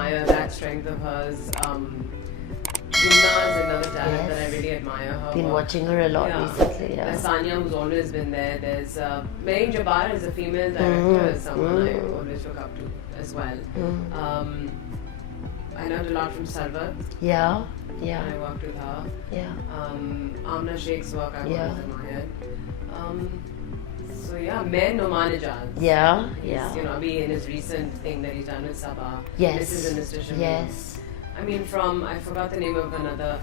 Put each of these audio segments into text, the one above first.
admire that strength of hers. Yumna is another talent that I really admire her. Been watching her a lot recently. Yeah. There's Sanya, who's always been there. There's Mary Jabbar is a female director, is someone I always look up to as well. I learned a lot from Sarvat. Yeah. I worked with her. Yeah. Amna Sheikh's work I always admired. So yeah, Men Noman Ijaz. Yeah. Abhi in his recent thing that he's done with Saba. Yes. This is an institution. Yes. I mean, I forgot the name of another,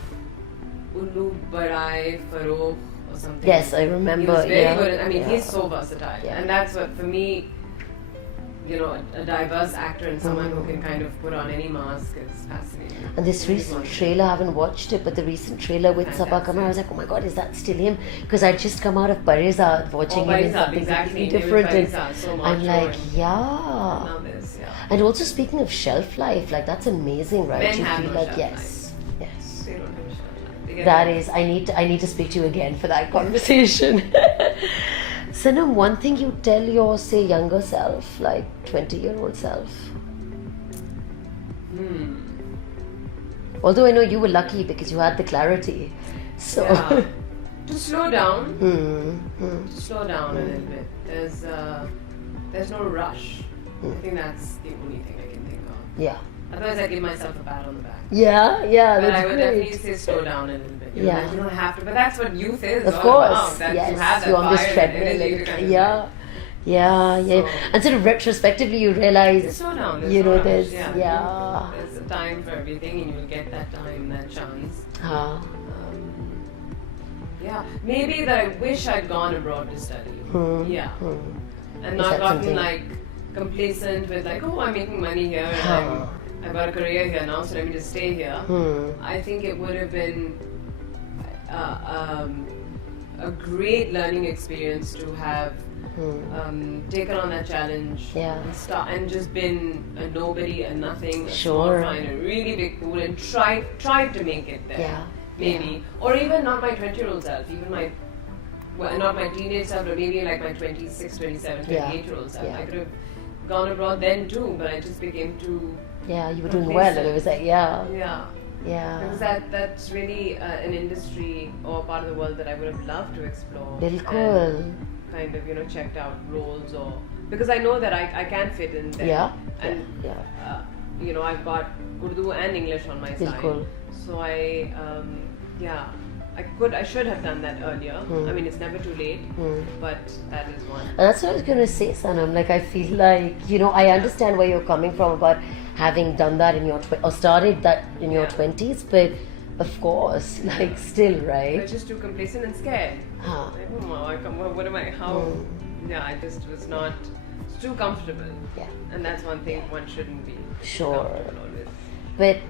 Ullu Barai Farokh or something. Yes, I remember. He was very good. I mean, he's so versatile. Yeah. And that's what, for me, a diverse actor and someone who can kind of put on any mask is fascinating. And this recent trailer, I haven't watched it, but the recent trailer with Saba Karim, I was like, oh my god, is that still him? Because I'd just come out of Parizad watching him in something completely different. And I'm like, Now this, And also speaking of shelf life, like that's amazing, right? Men you have feel no like shelf yes. They don't have a shelf life. That is, I need to speak to you again for that conversation. Sanam, one thing you tell your, say, younger self, like 20-year-old self. Although I know you were lucky because you had the clarity. So to slow down. To slow down a little bit. There's no rush. I think that's the only thing I can think of. Yeah. Otherwise, I give myself a pat on the back. Yeah, But that's I would great. definitely say slow down a little bit. You don't have to. But that's what youth is. Of all course, about, that yes. You have that You're on this fire and treadmill. energy to kind of Yeah. So, And sort of retrospectively, you realize, slow down. you know, there's There's a time for everything, and you'll get that time, that chance. Maybe that I wish I'd gone abroad to study. And not gotten like complacent with like, oh, I'm making money here and I've got a career here now, so let me just stay here. I think it would have been a great learning experience to have taken on that challenge and just been a nobody, a nothing, a small fry in a really big pool and tried to make it there. Maybe. Or even not my 20-year-old self, even not my teenage self, but maybe like my 26, 27, 28-year-old self. I could have gone abroad then too, but I just became too... Yeah, you were doing well, and it was like, Because that's really an industry or part of the world that I would have loved to explore. Bilkul. Kind of, checked out roles or... Because I know that I can fit in there. I've got Urdu and English on my side. So I should have done that earlier. I mean, it's never too late, but that is one. And that's what I was going to say, Sanam. Like, I feel like, I understand where you're coming from about having done that in your, or started that in your 20s, but of course, like, still, right? I was just too complacent and scared. Like, what am I, how? I just was not, it's too comfortable. And that's one thing one shouldn't be. Sure. Comfortable always.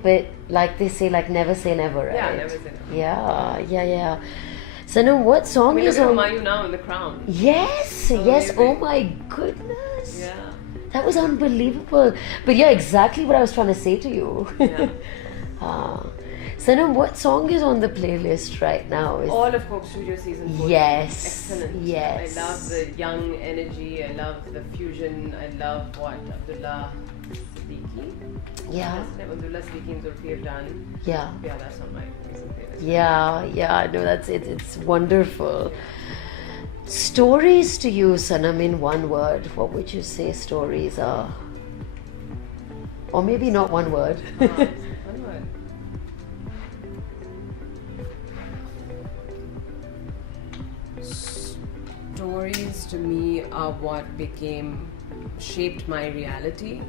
But like they say, like never say never, right? Yeah, never say never. Yeah. Sanam, what song is on? Look at Humayun now in The Crown. Yes. Oh my goodness. Yeah. That was unbelievable. But exactly what I was trying to say to you. Sanam, what song is on the playlist right now? All of Coke Studio Season 4. Yes. Excellent. Yes. I love the young energy. I love the fusion. I love what Abdullah Siddiqui. Abdullah Siddiqui and Zulfi have done. Yeah, that's on my recent playlist. No, that's it. It's wonderful. Stories to you, Sanam, in one word. What would you say stories are? Or maybe not one word. One word. Stories to me are what shaped my reality.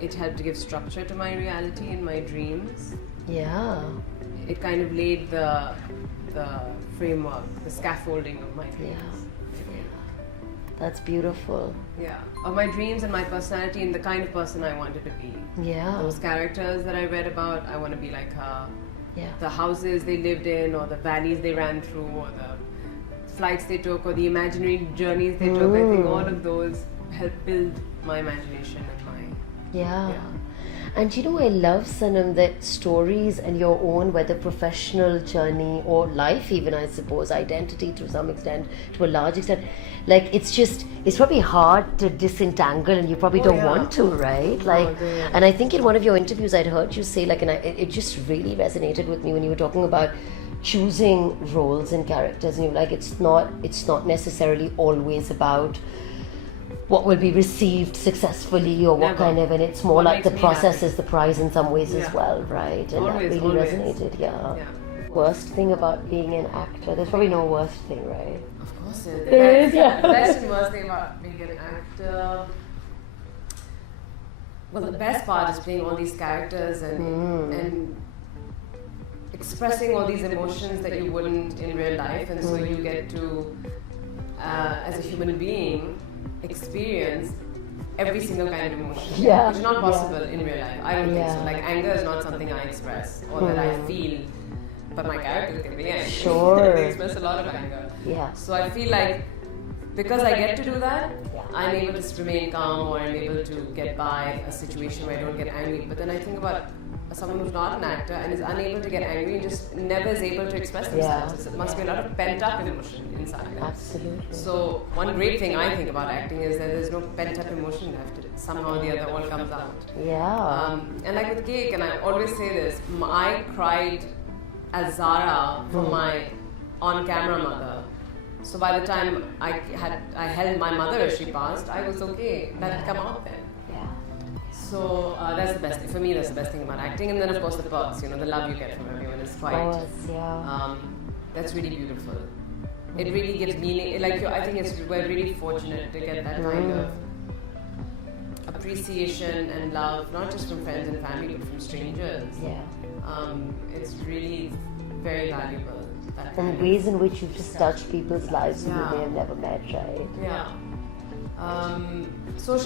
It helped to give structure to my reality and my dreams. Yeah. It kind of laid the framework, the scaffolding of my dreams. That's beautiful. Of my dreams and my personality and the kind of person I wanted to be. Those characters that I read about, I want to be like her. The houses they lived in, or the valleys they ran through, or the flights they took, or the imaginary journeys they took. I think all of those help build my imagination and my... And you know, I love, Sanam, that stories and your own, whether professional journey or life even, I suppose, identity to some extent, to a large extent, like it's probably hard to disentangle, and you probably don't want to, right? Like, and I think in one of your interviews I'd heard you say, like, and it just really resonated with me when you were talking about choosing roles and characters, and you're like, it's not necessarily always about what will be received successfully or what kind of, and it's more like the process is the prize in some ways as well, right? And always, that really resonated. Worst thing about being an actor? There's probably no worst thing, right? Of course there is. The best and worst thing about being an actor, well, the best part is playing all these characters and expressing all these emotions that you wouldn't in real life, and so you get to, as a human being, experience every single kind of emotion, which is not possible in real life. I don't think so. Like, anger is not something I express or that I feel, but my character can be angry. They express a lot of anger. So I feel like because I get to do that, I'm able to remain calm, or I'm able to get by a situation where I don't get angry. But then I think about someone who's not an actor and is unable to get angry and just never is able to express themselves. It must be a lot of pent up emotion inside. Absolutely. So one great thing I think about acting is that there's no pent up emotion left. Somehow or the other all comes out. And like with Cake, and I always say this, I cried as Zara for my on-camera mother. So by the time I held my mother as she passed, I was okay. That had come out then. So that's the best thing. For me, that's the best thing about acting. And then, of course, the perks, the love you get from everyone is quite... that's really beautiful. It really gives meaning. Like, I think we're really fortunate to get that kind of appreciation and love, not just from friends and family, but from strangers. It's really very valuable. And ways in which you've just touched people's lives who they have never met, right? Social